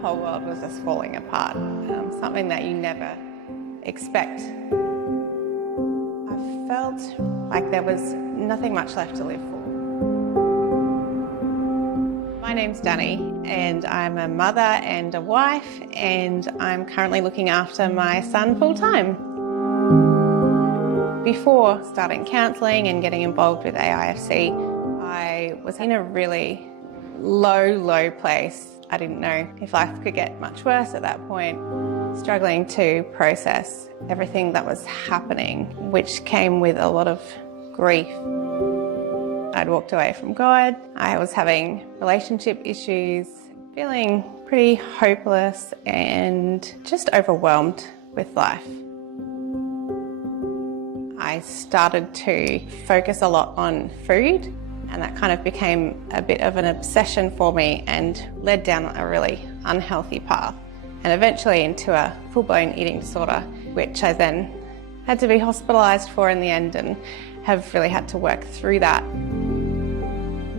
whole world was just falling apart, something that you never expect. I felt like there was nothing much left to live for. My name's Danni and I'm a mother and a wife, and I'm currently looking after my son full-time. Before starting counselling and getting involved with aifc, I was in a really low place. I didn't know if life could get much worse at that point, struggling to process everything that was happening, which came with a lot of grief. I'd walked away from God. I was having relationship issues, feeling pretty hopeless and just overwhelmed with life. I started to focus a lot on food, and that kind of became a bit of an obsession for me and led down a really unhealthy path, and eventually into a full-blown eating disorder, which I then had to be hospitalised for in the end and have really had to work through that.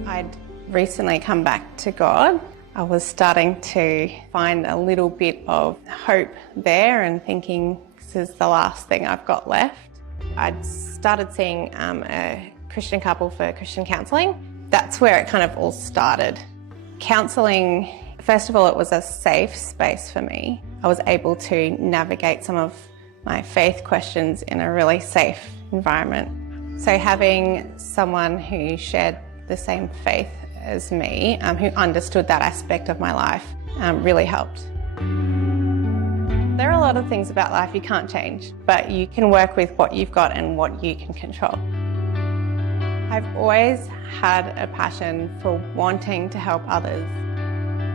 I'd recently come back to God. I was starting to find a little bit of hope there and thinking, this is the last thing I've got left. I'd started seeing a Christian couple for Christian counselling. That's where it kind of all started. Counselling, first of all, it was a safe space for me. I was able to navigate some of my faith questions in a really safe environment. So having someone who shared the same faith as me, who understood that aspect of my life, really helped. There are a lot of things about life you can't change, but you can work with what you've got and what you can control. I've always had a passion for wanting to help others.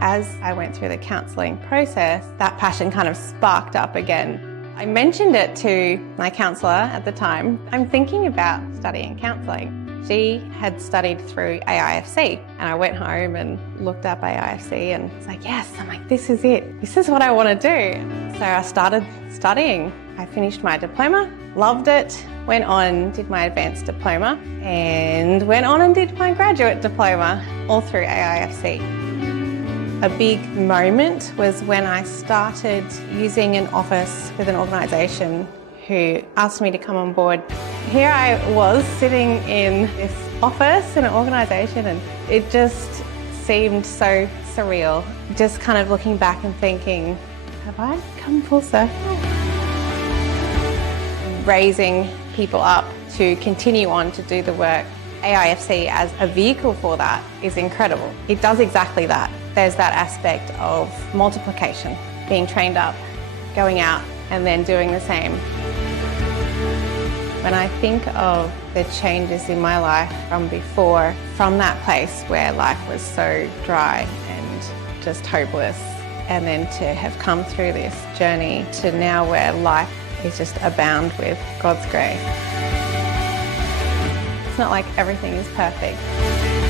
As I went through the counselling process, that passion kind of sparked up again. I mentioned it to my counsellor at the time. I'm thinking about studying counselling. She had studied through aifc, and I went home and looked up aifc and was like, yes, I'm like, this is it. This is what I want to do. So I started studying. I finished my diploma, loved it, went on, did my advanced diploma, and went on and did my graduate diploma, all through aifc. A big moment was when I started using an office with an organisation who asked me to come on board. Here I was sitting in this office in an organisation, and it just seemed so surreal. Just kind of looking back and thinking, have I come full circle? Raising people up to continue on to do the work. aifc as a vehicle for that is incredible. It does exactly that. There's that aspect of multiplication, being trained up, going out and then doing the same. When I think of the changes in my life from before, from that place where life was so dry and just hopeless, and then to have come through this journey to now where life is just abound with God's grace. It's not like everything is perfect,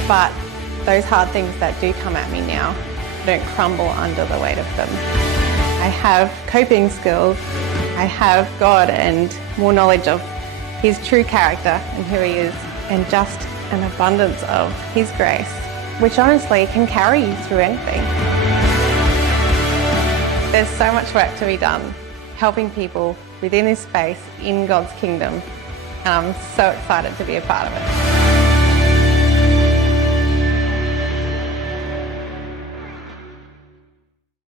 but those hard things that do come at me now don't crumble under the weight of them. I have coping skills, I have God and more knowledge of His true character and who He is, and just an abundance of His grace, which honestly can carry you through anything. There's so much work to be done, helping people within this space in God's kingdom, and I'm so excited to be a part of it.